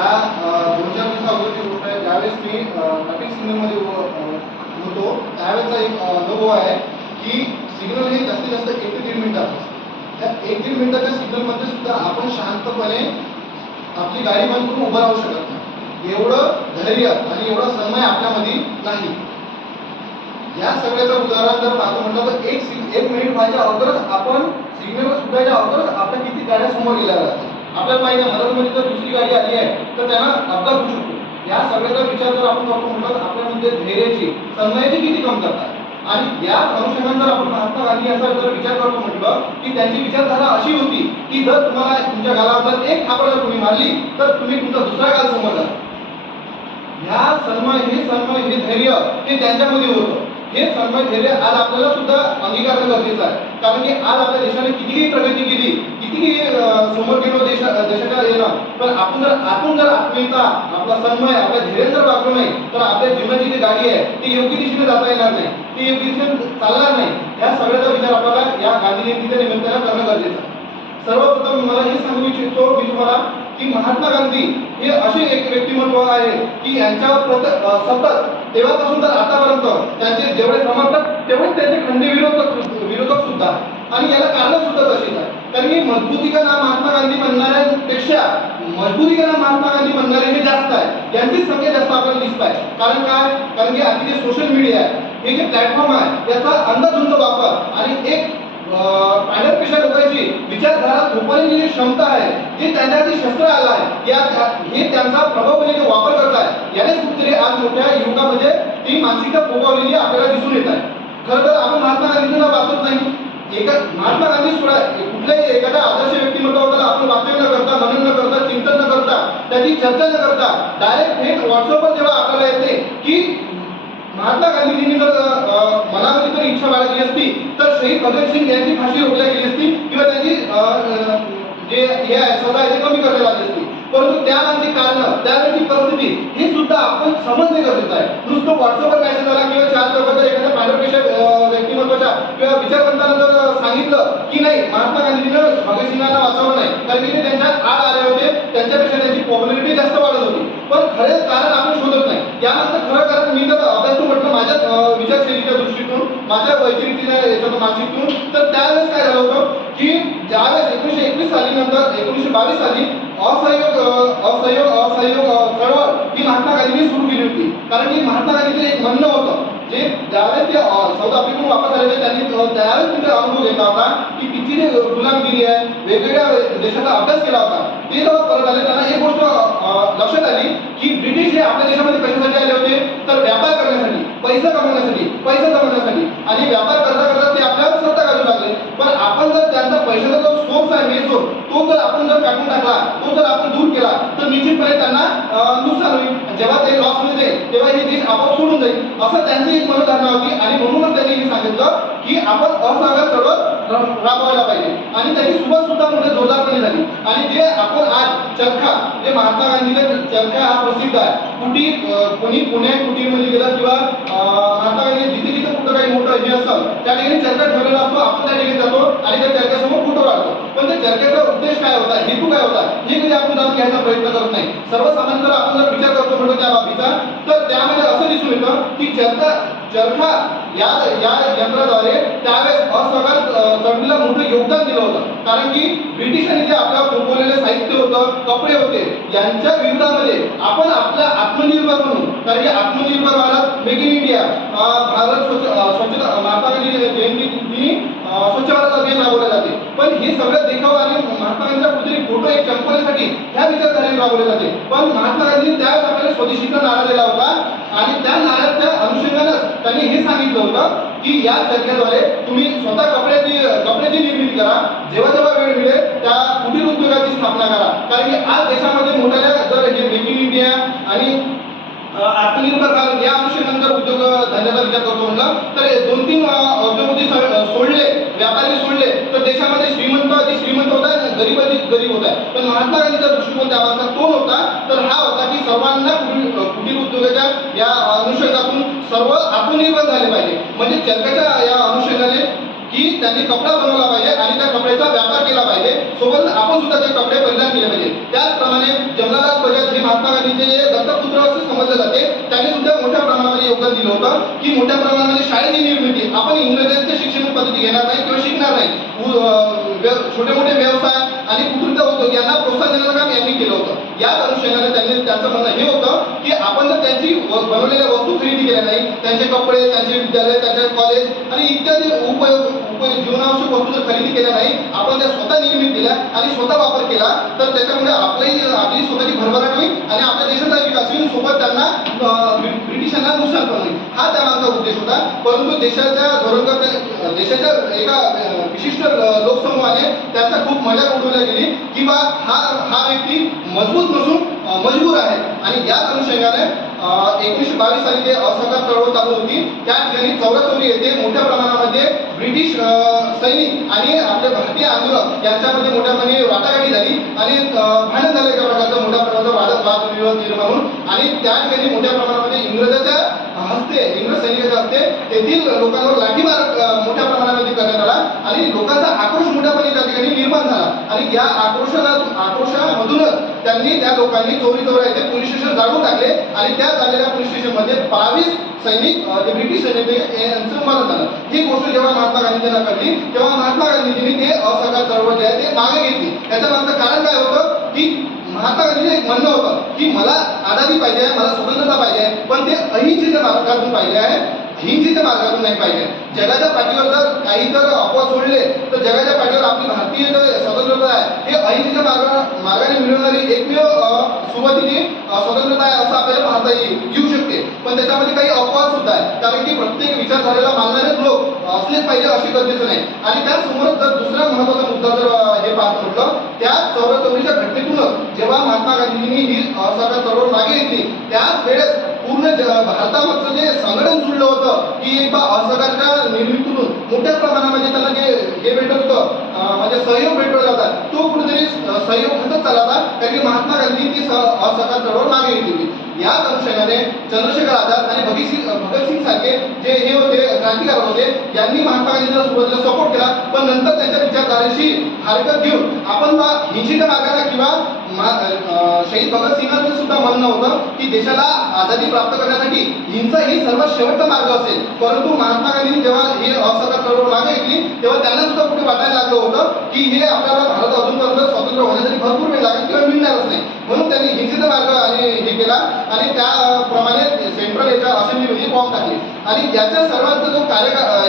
या 2-4 दिवसाअगोदरची गोष्ट आहे. ज्यावेळेस मी ट्रॅफिक सिग्नलमध्ये होतो त्यावेळेचा एक अनुभव आहे की सिग्नल हे जास्तीत जास्त 1 ते 1.5 मिनिटं असतं. त्या 1 ते 1.5 मिनिटाच्या सिग्नलमध्ये सुद्धा आपण शांतपणे आपली गाडी बंद करून उभं राहू शकत नाही. एवढं धैर्य आणि एवढा समय आपल्यामध्ये नाही. या सगळ्याचं उदाहरण जर पाहतो म्हटलं तर एक मिनिट व्हायच्या अगोदरच आपण सिग्नलवर सुटायच्या अगोदरच आपल्या किती गाड्या समोर गेल्या जातात. आपल्याला माहिती आहे मदतमध्ये जर दुसरी गाडी आली आहे तर त्यांना अपघात होऊ शकतो. या सगळ्याचा विचार जर आपण करतो म्हटलं तर आपल्यामध्ये धैर्याची सन्मानाची किती कमतरता आहे. आणि या अनुषंगाने जर आपण महात्मा गांधी यांचा जर विचार करतो म्हटलं की त्यांची विचारधारा अशी होती की जर तुम्हाला तुमच्या गालावर जर एक थापड जर तुम्ही मारली तर तुम्ही तुमचा दुसरा गाल समोर जा. ह्या सन्मान हे धैर्य हे त्यांच्यामध्ये होतं. हे सन्मान धैर्य आज आपल्याला सुद्धा अंगीकारणं गरजेचं आहे. कारण की आज आपल्या देशाने कितीही प्रगती केली, कितीही समोर गेलो देशाच्या येणं, पण आपण जर आत्मीयता, आपला सन्मान, आपल्या धैर्य जर वागलो नाही तर आपल्या जीवनाची जी गाडी आहे ती योग्य दिशेने जाता येणार नाही, ती योग्य दिशेने चालणार नाही. या सगळ्याचा विचार आपल्याला या गांधी जयंतीच्या निमित्तानं करणं गरजेचं आहे. सर्वप्रथम मला हे सांगू इच्छितो मी तुम्हाला की महात्मा गांधी हे असे एक व्यक्तिमत्व आहे की यांच्यावर सतत तेव्हापासून तर आतापर्यंत त्यांचे जेवढे समर्थक तेवढेच त्यांचे खंडे विरोधक सुद्धा. आणि याला कारण सुद्धा तशीच आहे. कारण की मजबूती का नाम महात्मा गांधी म्हणणाऱ्यांपेक्षा मजबूती का नाम महात्मा गांधी म्हणणारे हे जास्त आहे. यांचीच संख्या जास्त आपल्याला दिसत आहे. कारण काय? कारण की आधी जे सोशल मीडिया आहे, हे जे प्लॅटफॉर्म आहे याचा अंदाधुंद वापर आणि एक पांढरपेशा लोकांची विचारधारा थोपवण्याची जी क्षमता आहे, जे त्यांच्यासाठी शस्त्र आलं आहे, हे त्यांचा प्रभावपणे वापर करत आहे. यानेच कुठेतरी आज मोठ्या युवकामध्ये ती मानसिकता थोपवलेली आपल्याला दिसून येत आहे. खरं तर आपण महात्मा गांधींना वाचत नाही. महात्मा गांधी सोडा कुठल्याही एखाद्या आदर्श व्यक्तिमत्वाबद्दल आपण वाचन न करता, मनन न करता, चिंतन न करता, त्याची चर्चा न करता डायरेक्ट थेट व्हॉट्सअपवर जेव्हा आपल्याला येते की महात्मा गांधीजींनी जर मनामध्ये जर इच्छा बाळगली असती तर शहीद भगतसिंग यांची फाशी रोखल्या गेली असती किंवा त्यांची जे हे आहे सजा आहे ते कमी करण्यात आली असती. परंतु त्यामागची कारणं, त्यावेळची परिस्थिती हे सुद्धा आपण समजणे गरजेचं आहे. नुसतं व्हॉट्सअपवर मेसेज आला किंवा चार चौकात एखाद्या पांढरपेशा व्यक्तिमत्वाच्या किंवा विचारवंतांना जर सांगितलं की नाही महात्मा गांधीजीनं भगतसिंगांना वाचवलं नाही कारण की ते त्यांच्या आड आले होते, त्यांच्यापेक्षा त्यांची पॉप्युलरिटी जास्त वाढत होती. पण खरे कारण आपण शोधत नाही. यामागचं खरं कारण मी जर अभ्यास म्हटलं माझ्या विचारशैलीच्या दृष्टीतून, माझ्या वैचारिकतेच्या याच्यातून, मानसिकतून, तर त्यावेळेस काय झालं होतं की ज्यावेळेस 1921 साली नंतर 1922 साली असहयोग चळवळ ही महात्मा गांधींनी सुरू केली होती. कारण की महात्मा गांधीचं एक म्हणणं होतं जे ज्यावेळेस ते साऊथ आफ्रिकेतून वापस आले त्यांनी त्यावेळेस तिथे अनुभव घेतला होता की किती गुलामगिरी आहे, वेगवेगळ्या देशाचा अभ्यास केला होता. ते जेव्हा परत आले त्यांना एक गोष्ट लक्षात आली की ब्रिटिश हे आपल्या देशामध्ये कशासाठी आले होते तर व्यापार करण्यासाठी, पैसा कमवण्यासाठी आणि व्यापार करता करता ते आपल्यावर सत्ता गाजू लागले. पण आपण जर त्यांचा पैशाचा जो सोर्स आहे मेन सोर्स तो जर आपण जर काढून टाकला, तो जर आपण दूर केला तर निश्चितपणे त्यांना नुकसान होईल. जेव्हा ते लॉसमध्ये जाईल तेव्हा हे देश आपोआप सोडून जाईल असं त्यांची एक मनोधारणा होती. आणि म्हणूनच त्यांनी हे सांगितलं की आपण असहकार चळवळ राबवायला पाहिजे आणि त्याची सुरुवात सुद्धा मोठ्या जोरदारपणे झाली. आणि जे आपण आज चरखा, जे महात्मा गांधीचा चरखा हा प्रसिद्ध आहे. कोणी पुण्यात कुटीरमध्ये गेलं किंवा महात्मा गांधी जिथे जिथे कुठं काही मोठं हे असतं त्या ठिकाणी चरखा ठेवलेला असतो, आपण त्या ठिकाणी जातो आणि त्या चरख्यासमोर फोटो काढतो. पण त्या चरख्याचा उद्देश काय होता, हेतू काय होता हे कधी आपण जाणून घ्यायचा प्रयत्न करत नाही. सर्वसामान्य जर आपण जर विचार करतो म्हणतो त्या बाबतीचा तर त्यामध्ये असं दिसून येतं की चरखा या यंत्राद्वारे त्यावेळेस असहकार चळवळीला मोठं योगदान दिलं होतं. कारण की ब्रिटिशांनी जे आपल्यावर थोपवलेलं साहित्य होतं, कपडे होते, यांच्या विरोधामध्ये आपण आपल्या आत्मनिर्भर म्हणून, कारण की आत्मनिर्भर Bharat, make in India, Bharat स्वच्छता, महात्मा गांधी जयंती स्वच्छ भारत अभियान राबवले जाते. पण हे सगळं देखावा आणि महात्मा गांधीचा कुठेतरी फोटो एक चमकवण्यासाठी ह्या विचारधारेने राबवले जाते. पण महात्मा गांधींनी त्यावेळेस आपल्याला स्वदेशीचा नारा दिला होता आणि त्या नाऱ्याच्या अनुषंगानेच त्यांनी हे सांगितलं होतं की या चरख्याद्वारे तुम्ही स्वतः कपड्याची निर्मिती करा. जेव्हा जेव्हा वेळ मिळेल त्या कुटीर उद्योगाची स्थापना करा. कारण की आज देशामध्ये मोठ्या जर हे मेक इन इंडिया आणि आत्मनिर्भर भारत या अनुषंगाने जर उद्योग धंद्याचा विचार करतो म्हटलं तर 2-3 उद्योगपती सोडले, व्यापारी सोडले तर देशामध्ये श्रीमंत अधिक श्रीमंत होत आहे, गरीब अधिक गरीब होत आहे. पण महात्मा गांधीचा दृष्टिकोन त्यामागचा तो होता तर हा होता की सर्वांना कुटीर उद्योगाच्या या अनुषंगातून सर्व आत्मनिर्भर झाले पाहिजे. म्हणजे चरख्याच्या या अनुषंगाने की की त्यांनी कपडा बनवला पाहिजे आणि त्या कपड्याचा व्यापार केला पाहिजे, सोबत आपण सुद्धा ते कपडे परिधान केले पाहिजे. त्याचप्रमाणे जमनालाल बजाज हे महात्मा गांधीचे जे दत्तपुत्र असं समजले जाते, त्यांनी सुद्धा मोठ्या प्रमाणामध्ये योगदान दिलं होतं की मोठ्या प्रमाणामध्ये शाळेची निर्मिती, आपण इंग्रजांच्या शिक्षण पद्धती घेणार नाही किंवा शिकणार नाही, छोटे मोठे व्यवसाय आणि कुटीर उद्योग यांना प्रोत्साहन देण्याचं काम यांनी केलं होतं. याच अनुषंगाने त्यांनी त्यांचं म्हणणं हे होतं की आपण जर त्यांची बनवलेल्या वस्तू खरेदी केल्या नाही, त्यांचे कपडे, त्यांचे विद्यालय, त्यांचे कॉलेज आणि इत्यादी जीवनावश्यक वस्तू जर खरेदी केल्या नाही, आपण त्या स्वतः निर्मित केल्या आणि स्वतः वापर केला, तर त्याच्यामुळे आपली स्वतःची भरभराट होईल आणि आपल्या देशाचा विकास होईल, सोबत त्यांना ब्रिटिशांना नुकसान पण होईल. हा त्यामागचा उद्देश होता. परंतु देशाच्या एका विशिष्ट लोकसमूहाने त्याचा खूप मजा उडवल्या गेली की बा हा व्यक्ती मजबूत नसून मजबूर आहे. आणि याच अनुषंगाने 1922 साली जे असहकार चळवळ चालू होती, त्या ठिकाणी चौराचौरी येथे मोठ्या प्रमाणामध्ये ब्रिटिश सैनिक आणि आपले भारतीय आंदोलक यांच्यामध्ये मोठ्या प्रमाणे वाटाघाटी झाली आणि भांडण झालं एका प्रकारचं मोठ्या प्रकारचं वादविवाद निर्माण होऊन, आणि त्या ठिकाणी मोठ्या प्रमाणामध्ये इंग्रज सैनिकाच्या हस्ते तेथील लोकांवर लाठीमार मोठ्या प्रमाणामध्ये करण्यात आला आणि लोकांचा आक्रोश मोठ्यापणे त्या ठिकाणी निर्माण झाला. आणि या आक्रोशामधूनच त्यांनी त्या लोकांनी चोरी येथे पोलीस स्टेशन जाळून टाकले आणि त्या जागलेल्या पोलीस स्टेशनमध्ये 22 सैनिक जे ब्रिटिश सैनिक यांचं मरण झालं. ही गोष्ट जेव्हा महात्मा गांधींना कळली, तेव्हा महात्मा गांधींनी ते असहकार चळवळ जे आहे ते मागे घेतली. त्याच्या मागचं कारण काय होतं की महात्मा गांधींचं एक म्हणणं होतं की मला आझादी पाहिजे आहे, मला स्वतंत्रता पाहिजे आहे, पण ते अहिंसेच्या मार्गातून पाहिजे आहे, हिंसेच्या मार्गातून नाही पाहिजे. जगाच्या पाठीवर जर काही जर अपवाद सोडले तर जगाच्या पाठीवर आपली भारतीय स्वतंत्रता आहे हे अहिंसेच्या मार्गाने मिळवणारी एकमेव सुरुवातीची स्वतंत्रता आहे असं आपल्याला पाहता येऊ शकते. पण त्याच्यामध्ये काही अपवाद सुद्धा आहे, कारण की प्रत्येक विचारधारेला मानणारेच लोक असलेच पाहिजे अशी गरजेचं नाही. आणि त्यासमोर जर दुसरा महत्त्वाचा मुद्दा जर हे पाहत म्हटलं, त्या चौराचौरीच्या घटनेतूनच जेव्हा महात्मा गांधींनी ही असहकार चळवळ मागे घेतली, त्याच वेळेस पूर्ण भारतामधलं जे संघटन जुळलं होतं की एक असहकारच्या निर्मितीतून मोठ्या प्रमाणामध्ये त्यांना जे हे भेटत होतं म्हणजे सहयोग भेटला जाता, तो कुठेतरी सहयोग होतच चालला होता, कारण की महात्मा गांधी ती असहकार चळवळ मागे घेतली होती. याच अनुषंगाने चंद्रशेखर आझाद आणि भगतसिंग सारखे जे हे होते क्रांतिकारक होते, यांनी महात्मा गांधींना सुरुवातीला सपोर्ट केला, पण नंतर त्यांच्या विचारधारेशी हरकत घेऊन आपण हिंसेच्या मार्गाने किंवा शहीद भगतसिंगांचं सुद्धा म्हणणं होतं की देशाला आझादी प्राप्त करण्यासाठी हिंसा ही सर्वात शेवटचा मार्ग असेल. परंतु महात्मा गांधींनी जेव्हा हे असहकार चळवळ मागे घेतली, तेव्हा त्यांना सुद्धा कुठे वाटायला लागलं होतं की हे आपल्याला भारत अजूनपर्यंत स्वतंत्र होण्यासाठी भरपूर वेळ लागेल किंवा मिळणारच नाही, म्हणून त्यांनी हिंसेचा मार्ग आणि हे केला आणि त्याप्रमाणे सेंट्रल याच्या असेंब्लीमध्ये बॉम्ब टाकले. आणि याच्या सर्वांचा जो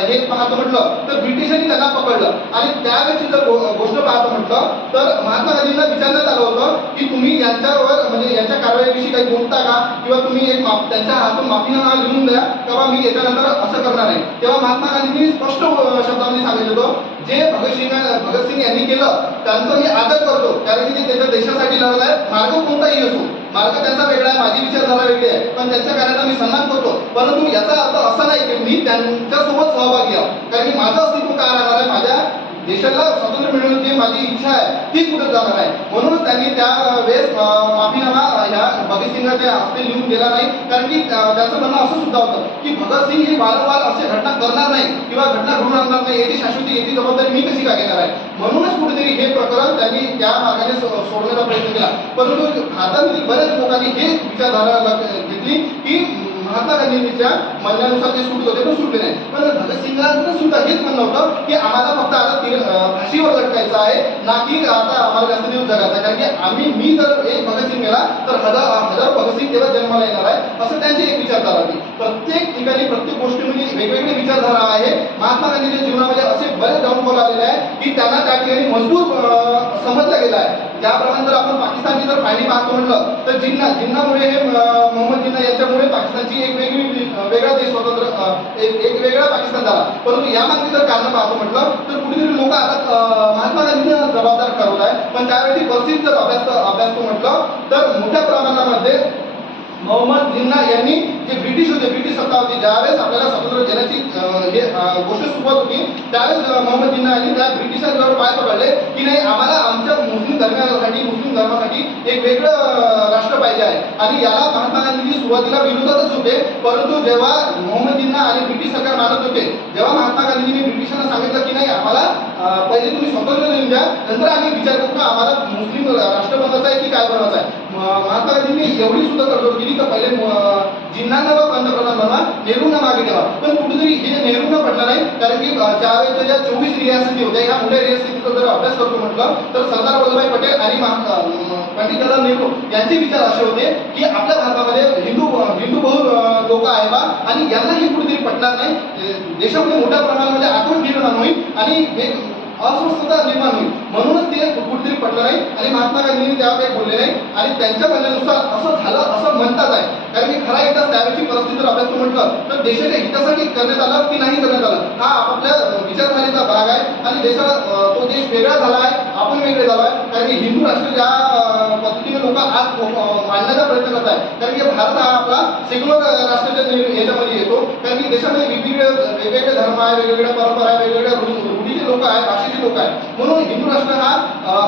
हे पाहतो म्हटलं तर ब्रिटिशांनी त्यांना पकडलं. आणि त्यावेळेची जर गोष्ट पाहतो म्हटलं तर महात्मा गांधींना विचारण्यात आलं होतं की तुम्ही यांच्यावर म्हणजे यांच्या कारवाईविषयी काही बोलता का, किंवा तुम्ही एक त्यांच्या हातून माफीनामा लिहून द्या का मी याच्यानंतर असं करणार आहे. तेव्हा महात्मा गांधींनी स्पष्ट शब्दांनी सांगितलं होतं, जे भगतसिंग यांनी केलं त्यांचा मी आदर करतो, कारण की ते त्याच्या देशासाठी लढत आहे. मार्ग कोणताही असो, मार्ग त्यांचा वेगळा आहे, माझी विचारधारा वेगळी आहे, पण त्यांच्या कार्याचा मी सन्मान करतो. परंतु याचा अर्थ असा नाही की मी त्यांच्यासोबत सहभागी आहे, कारण की माझं अस्तित्व काय राहणार आहे, माझ्या देशाला स्वातंत्र्य मिळवण्याची माझी इच्छा आहे ती कुठे जाणार आहे. म्हणूनच त्यांनी त्यावेळेस माफीनामा ह्या भगतसिंगाच्या हस्ते लिहून दिला नाही, कारण की त्याचं म्हणणं असं सुद्धा होतं की भगतसिंग ही वारंवार असे घटना करणार नाही किंवा घटना घडून आणणार नाही, याची शाश्वती याची जबाबदारी मी कशी का घेणार आहे. म्हणूनच कुठेतरी हे प्रकरण त्यांनी त्या मार्गाने सोडण्याचा प्रयत्न केला. परंतु भारतामधील बऱ्याच लोकांनी हे विचारधारा घेतली की महात्मा गांधींच्या म्हणण्यानुसार ते सुटत होते पण सुटले नाही. पण भगतसिंगांचं सुद्धा हेच म्हणणं होतं की आम्हाला फक्त आता फाशीवर लटकायचं आहे, ना की आता आम्हाला जास्त दिवस जगायचं आहे, कारण की मी जर एक भगतसिंग गेला तर हजार भगतसिंग तेव्हा जन्माला येणार आहे, असं त्यांची एक विचारधारा होती. प्रत्येक ठिकाणी प्रत्येक गोष्टीमध्ये वेगवेगळी विचारधारा आहे. महात्मा गांधींच्या जीवनामध्ये असे बरेच डाऊनफॉल आलेले आहे की त्यांना त्या ठिकाणी मजबूर समजला गेला आहे. त्याप्रमाणे जर आपण पाकिस्तानची जर फायली पाहतो म्हटलं तर जिन्नामुळे हे मोहम्मद जिन्ना यांच्यामुळे पाकिस्तानची एक वेगळा देश स्वतंत्र एक वेगळा पाकिस्तान झाला. परंतु यामागची जर कारण पाहतो म्हटलं तर कुठेतरी लोक आता महात्मा गांधींना जबाबदार ठरवत आहे. पण त्यावेळी परिस्थिती जर अभ्यासतो म्हटलं तर मोठ्या प्रमाणामध्ये मोहम्मद जिन्ना यांनी जे ब्रिटिश सत्ता होती, ज्यावेळेस आपल्याला स्वातंत्र्य देण्याची गोष्ट सुरुवात होती, त्यावेळेस मोहम्मद जिन्ना यांनी त्या ब्रिटिशांजवळ पाय पकडले की नाही, आम्हाला आमच्या मुस्लिम धर्मासाठी एक वेगळं राष्ट्र पाहिजे आहे. आणि याला महात्मा गांधींनी सुरुवातीला विरोधातच होते, परंतु जेव्हा मोहम्मदजींना आणि ब्रिटिश सरकार मानत होते, जेव्हा महात्मा गांधींनी ब्रिटिशांना सांगितलं की नाही आम्हाला पहिले तुम्ही स्वातंत्र्य देऊन द्या, नंतर आम्ही विचार करू का आम्हाला मुस्लिम राष्ट्र बनवायचा आहे की काय बनवायचं आहे. महात्मा गांधींनी एवढी सुद्धा तडजोड केली का पहिले जिन्नांना व पंतप्रधान बनवा, नेहरूंना मागे ठेवा. पण कुठेतरी हे नेहरूंना पटलं नाही, कारण की त्यावेळेच्या ज्या 24 रियासती होत्या, ह्या मोठ्या रियासतीचा जर अभ्यास करतो म्हटलं तर सरदार वल्लभभाई पटेल आणि पंडित जवाहरलाल नेहरू यांचे विचार असे होते की आपल्या भारतामध्ये हिंदू बहु लोक आहे बा, आणि यांना हे कुठेतरी पटणार नाही, देशामध्ये मोठ्या प्रमाणामध्ये आक्रोश निर्माण होईल आणि एक अस्वस्थता निर्माण होईल, म्हणूनच ते कुठेतरी पटलं नाही आणि महात्मा गांधींनी त्यावर काही बोलले नाही. आणि त्यांच्या म्हणण्यानुसार असं झालं असं म्हणतात आहे, कारण की खरा एकदा त्यावेळची परिस्थिती जर अभ्यास म्हटलं तर देशाच्या हितासाठी करण्यात आलं की नाही करण्यात आलं हा आपापल्या विचारधारेचा भाग आहे. आणि देशाला तो देश वेगळा झाला आहे, आपण वेगळे झालो आहे, कारण की हिंदू राष्ट्र ज्या पद्धतीने लोक आज मांडण्याचा प्रयत्न करत आहे, कारण की भारत हा आपला सेक्युलर राष्ट्राच्या याच्यामध्ये येतो, कारण की देशामध्ये वेगवेगळे धर्म आहे, वेगवेगळ्या परंपरा आहे, वेगवेगळ्या रूढीचे लोक आहेत, भाषेचे लोक आहेत, म्हणून हिंदू राष्ट्र हा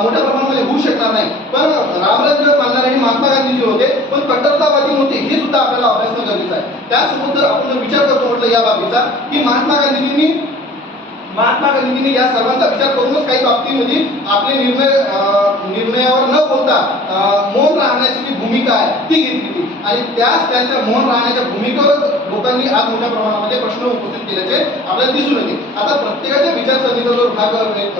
मोठ्या प्रमाणामध्ये होऊ शकणार नाही. पण रामराज्य मानणारे हे महात्मा गांधीजी होते, पण कट्टरतावादी होते हे सुद्धा आपल्याला अभ्यासणं गरजेचं आहे. त्यासोबत जर आपण विचार करतो म्हटलं या बाबीचा की महात्मा गांधींनी या सर्वांचा विचार करूनच काही बाबतीमध्ये आपले निर्णयावर न बोलता मौन राहण्याची जी भूमिका आहे ती घेतली आणि त्यांच्या मौन राहण्याच्या भूमिकेवरच लोकांनी आज मोठ्या प्रमाणामध्ये प्रश्न उपस्थित केल्याचे आपल्याला दिसून येते. आता प्रत्येकाच्या विचारसरणीचा जर भाग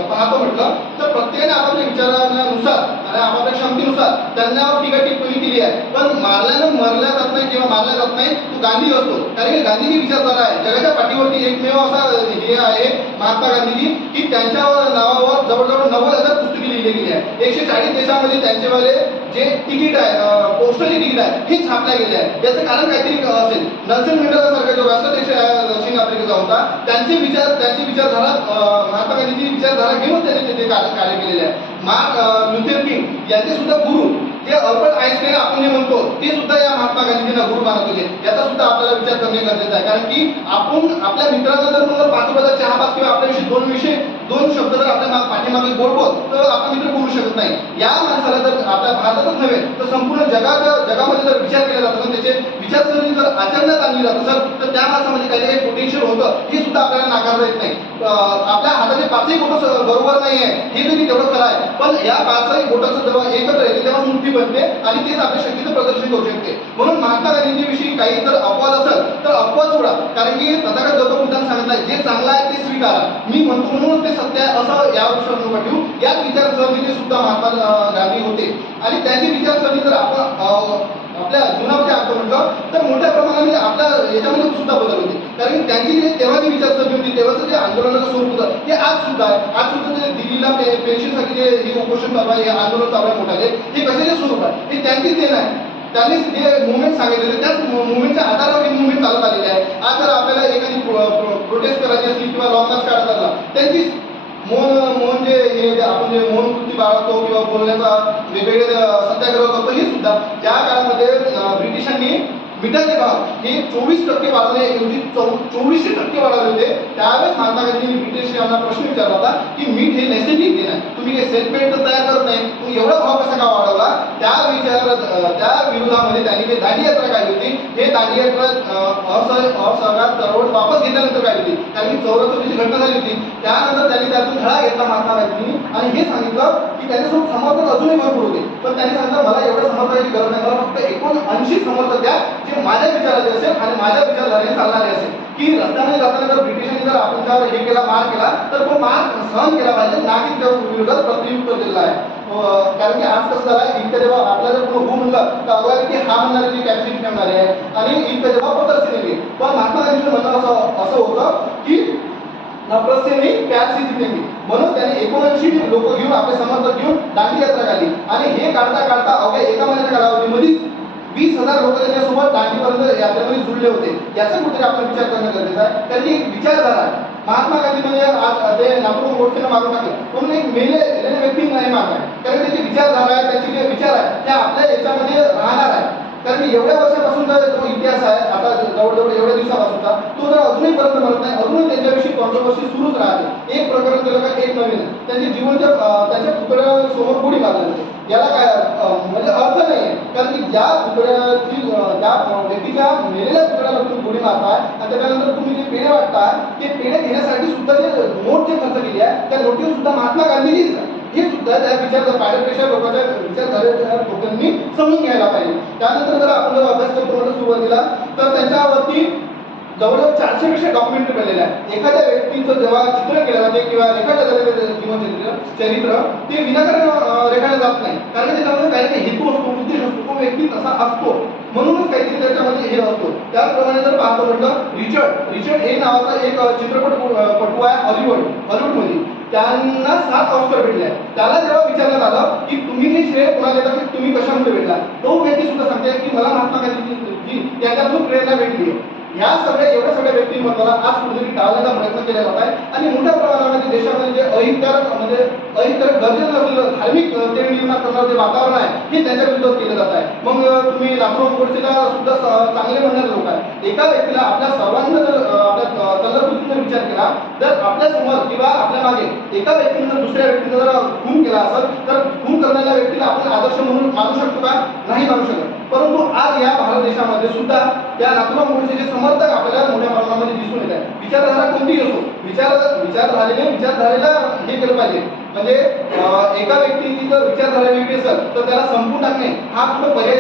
पाहतो म्हटलं तर प्रत्येकाने आपापल्या विचारानुसार आणि आपापल्या क्षमतेनुसार त्यांच्यावर टीका टिप्पणी केली आहे, पण मारल्यानं मरल्या जात नाही किंवा मारल्या जात नाही तो गांधी असतो, कारण की गांधी ही विचारधारा आहे. जगाच्या पाठीवरती एकमेव असा हे आहे महात्मा गांधीजी की त्यांच्या नावावर जवळजवळ 90,000 पुस्तके लिहिली गेली आहे. 140 देशामध्ये त्यांचेवाले जे तिकीट आहे, पोस्टली तिकीट आहे हे छापल्या गेले आहे. याचं कारण काहीतरी असेल. नेल्सन मंडेला सारखा जो राष्ट्राध्यक्ष दक्षिण आफ्रिकेचा होता, त्यांची विचारधारा महात्मा गांधीची विचारधारा घेऊन त्यांनी तिथे कार्य केलेले आहे. मार्क लुथर किंग यांचे सुद्धा गुरु जे अल्बर्ट आइन्स्टाईन आपण जे म्हणतो ते सुद्धा या महात्मा गांधीजींना गुरु मानत होते. याचा सुद्धा आपल्याला विचार करणे गरजेचं आहे, कारण की आपण आपल्या मित्रांना जर म्हणलं 5 रुपयाचा चहा पास किंवा आपल्याविषयी दोन शब्द जर आपल्या पाठीमागे गोड बोल तर आपला मित्र बोलू शकत नाही. या माणसाला जर आपल्या भारतातच नव्हे तर संपूर्ण जगामध्ये जर विचार केला जात असेल, त्याचे विचारसरणी जर आचरणात आणली जात असेल तर त्या माणसामध्ये काही पोटेन्शियल होतं हे सुद्धा आपल्याला नाकारता येत नाही. आपल्या हाताचे 5ही बोट बरोबर नाही आहे हे तरी तेवढं खरं आहे, पण या 5ही बोटाचं जेव्हा एकत्र येते तेव्हा मूर्ती बनते आणि तेच आपल्या शक्तीचं प्रदर्शन करू शकते. म्हणून महात्मा गांधींविषयी काही जर अपवाद असेल तर अपवाद सोडा, कारण की तथागत गौतम बुद्धांनी सांगितलं जे चांगलं आहे ते स्वीकारा, मी म्हणतो म्हणूनच ते सत्य आहे असं यावर विश्वास नका ठेवू. याच विचारसरणीचे सुद्धा महात्मा गांधी होते आणि त्यांची विचारसरणी जर आपण आपल्या जीवनामध्ये आणतो म्हटलं तर मोठ्या प्रमाणामध्ये आपल्या याच्यामध्ये सुद्धा बदल होते, कारण की त्यांची जे तेव्हाची विचारसरणी होती, तेव्हाचं जे आंदोलनाचं स्वरूप होतं ते आज सुद्धा आहे. आज सुद्धा जे दिल्लीला पेन्शनसाठी जे हे उपोषण चालू आहे, हे आंदोलन चालू आहे मोठाले, हे कशाचे स्वरूप आहे हे त्यांचीच देण आहे. त्यांनी जे मुवमेंट सांगितलेले त्याच मुवमेंटच्या आधारावर ही मुवमेंट चालत आलेली आहे. आज जर आपल्याला एखादी प्रोटेस्ट करायची असली किंवा लॉंग मार्च काढायचा असला त्यांची मौन जे आपण जे मौन वृत्ती बाळगतो किंवा बोलण्याचा वेगवेगळे सत्याग्रह करतो हे सुद्धा ज्या काळामध्ये ब्रिटिशांनी मिठाचे भाव हे 24% वाढवण्याऐवजी 2400% वाढवले होते, त्यावेळेस महात्मा गांधींनी ब्रिटिश यांना प्रश्न विचारला होता की मीठ हे नैसर्गिक देण आहे, तुम्ही काही सेल्फ मेड तर तयार करत नाही, तुम्ही एवढा भाव कसा का वाढवला. त्या विरोधामध्ये त्यांनी जे दांडी यात्रा काढली होती, हे दांडी यात्रा असहकार चळवळ वापस घेतल्यानंतर काढली होती, कारण की 74ची घटना झाली होती. त्यानंतर त्यांनी त्यातून धडा घेतला महात्मा गांधींनी आणि हे सांगितलं की त्यांच्यासोबत समर्थक अजूनही भरपूर होते, पण त्यांनी सांगितलं मला एवढं समर्थकाची गरज नाही, मला फक्त 79 समर्थक द्या जे माझ्या विचाराचे असेल आणि माझ्या विचारधारेने चालणारे असेल. की रस्त्यामध्ये जाताना जर ब्रिटिशांनी जर आपल्यावर हे केला मार केला तर तो मार सहन केला पाहिजे, ना की त्या विरोधात प्रत्युत्तर दिलेला आहे. कारण की आज कसं झालं इतकं जेव्हा आपल्याला जर कोण हो म्हणलं तर अगोदर की हा म्हणणारी कॅपॅसिटी ठेवणारे आहे आणि इतकं जेव्हा पत्रसी नाही. पण महात्मा गांधींचं म्हणणं असं होतं की नफरत नहीं प्यार से जीतेंगे, म्हणून त्याने 79 लोक घेऊन आपले समर्थक घेऊन दांडी यात्रा काढली आणि हे काढता काढता अवघ्या एका महिन्याच्या कालावधीमध्ये 20,000 लोक त्यांच्यासोबत दांडीपर्यंत यात्रेमध्ये जुळले होते. याचा कुठेतरी आपण विचार करणं गरजेचं आहे, कारण की विचारधारा आहे. महात्मा गांधी म्हणजे आज ते नागपूर गोष्टीनं मारून टाकलं म्हणून एक मेलेल्या व्यक्ती नाही मारणार, कारण त्याची विचारधारा आहे, त्याचे जे विचार आहे ते आपल्या याच्यामध्ये राहणार आहे. कारण की एवढ्या वर्षापासूनचा जो इतिहास आहे आता जवळजवळ एवढ्या दिवसापासूनचा तो जर अजूनही पर्यंत म्हणत नाही, अजूनही त्यांच्याविषयी कॉन्ट्रोवर्सी सुरूच राहते. एक प्रकरण केलं का एक नवीन त्यांच्या जीवनाच्या त्यांच्या पुतळ्यासमोर गोळी मारली जाते, याला काय म्हणजे अर्थ नाही आहे. कारण की ज्या पुतळ्याची ज्या व्यक्तीच्या मेलेल्या पुतळ्याला तुम्ही गोळी मारताय आणि त्याच्यानंतर तुम्ही जे पेढे वाटता ते पेढे घेण्यासाठी सुद्धा जे नोट जे खर्च केली आहे त्या नोटीवर सुद्धा महात्मा गांधीजीच हे सुद्धा त्या विचार पायरेपेक्षा लोकांच्या विचारधारेच्या लोकांनी समजून घ्यायला पाहिजे. त्यानंतर जर आपण जर अभ्यास करतो म्हणजे सुरुवातीला तर त्यांच्यावरती जवळजवळ 400 पेक्षा डॉक्युमेंटरी बनलेले आहे. एखाद्या व्यक्तीचं जेव्हा चित्र केलं जाते किंवा रेखाटलं जाते चरित्र ते विनाकारण रेखाटलं जात नाही, कारण की त्याच्यामध्ये काही काही हेतू असतो, उद्देश असतो, तो व्यक्ती तसा असतो म्हणूनच काहीतरी त्याच्यामध्ये हे असतो. त्याचप्रमाणे जर पाहतो म्हटलं रिचर्ड हे नावाचा एक चित्रपटपटू आहे हॉलिवूडमध्ये, त्यांना 7 ऑस्कर भेटले आहे. त्याला जेव्हा विचारण्यात आलं की तुम्ही हे श्रेय कोणाला देता की तुम्ही कशामुळे भेटला, तो व्यक्ती सुद्धा सांगते की मला महात्मा गांधीजी यांच्यातून प्रेरणा भेटली आहे. ह्या एवढ्या सगळ्या व्यक्तिमत्वाला आज कुठेतरी टाळण्याचा प्रयत्न केला जात आहे आणि मोठ्या प्रमाणामध्ये देशामध्ये जे अहितकर गरजेचं नसलेलं धार्मिक तेढ निर्माण करणारं जे वातावरण आहे हे त्यांच्या विरोधात केलं जात आहे. मग तुम्ही नाथुराम गोडसेला सुद्धा चांगले म्हणणारे लोक आहेत. एका व्यक्तीला आपल्या सर्वांना जर आपल्या तल्लखुद्धीने विचार केला तर आपल्या समोर किंवा आपल्या मागे एका व्यक्तीने जर दुसऱ्या व्यक्तीचा जर खून केला असेल तर खून करणाऱ्या व्यक्तीला आपण आदर्श म्हणून मानू शकतो का? नाही मानू शकत. परंतु आज या भारत देशामध्ये सुद्धा त्या नाथुराम गोडसेचे समर्थक आपल्याला मोठ्या प्रमाणामध्ये दिसून येत आहे. विचारधारा कोणतीही असो, विचारधारेला हे केलं पाहिजे. म्हणजे एका व्यक्तीची जर विचारधारा वेगळी असेल तर त्याला संपून टाकणे हा कुठं पर्याय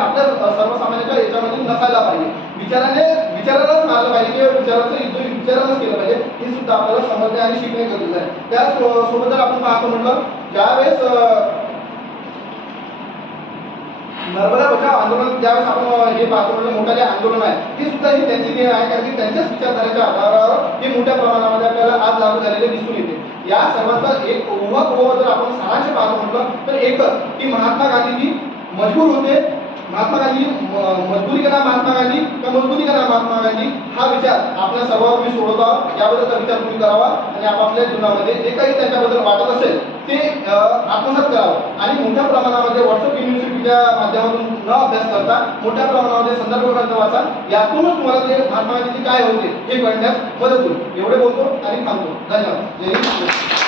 आपल्या सर्वसामान्यांच्या याच्यामध्ये नसायला पाहिजे. विचारालाच मारलं पाहिजे किंवा विचाराचं युद्ध विचारानंच केलं पाहिजे हे सुद्धा आपल्याला समजणे आणि शिकणे गरजेचं आहे. त्यासोबत जर आपण पाहतो म्हटलं ज्यावेळेस नर्मदा बचाव आंदोलन ज्यावेळेस आपण हे पाहतो म्हणजे मोठाले आंदोलन आहे हे सुद्धा ही त्यांची देण आहे, कारण की त्यांच्याच विचारधारेच्या आधारावर हे मोठ्या प्रमाणामध्ये आपल्याला आज लागू झालेले दिसून येते. या सर्वांचा एक उहापोह जर आपण सारांश पाहतो म्हटलं तर एकच की महात्मा गांधीजी मजबूर होते. महात्मा गांधी मजबुरी का नाम महात्मा गांधी का मजबुरी का नाम महात्मा गांधी हा विचार आपल्या सर्वांवर मी सोडवतो आहोत. याबद्दलचा विचार तुम्ही करावा आणि आपापल्या जीवनामध्ये जे काही त्याच्याबद्दल वाटत असेल ते आत्मसात करावं आणि मोठ्या प्रमाणामध्ये व्हॉट्सअप युनिव्हर्सिटीच्या माध्यमातून न अभ्यास करता मोठ्या प्रमाणामध्ये संदर्भ ग्रंथ वाचा. यातूनच तुम्हाला ते महात्मा गांधीजी काय होते हे कळण्यास मदत होईल. एवढे बोलतो आणि थांबतो. धन्यवाद. जय हिंद.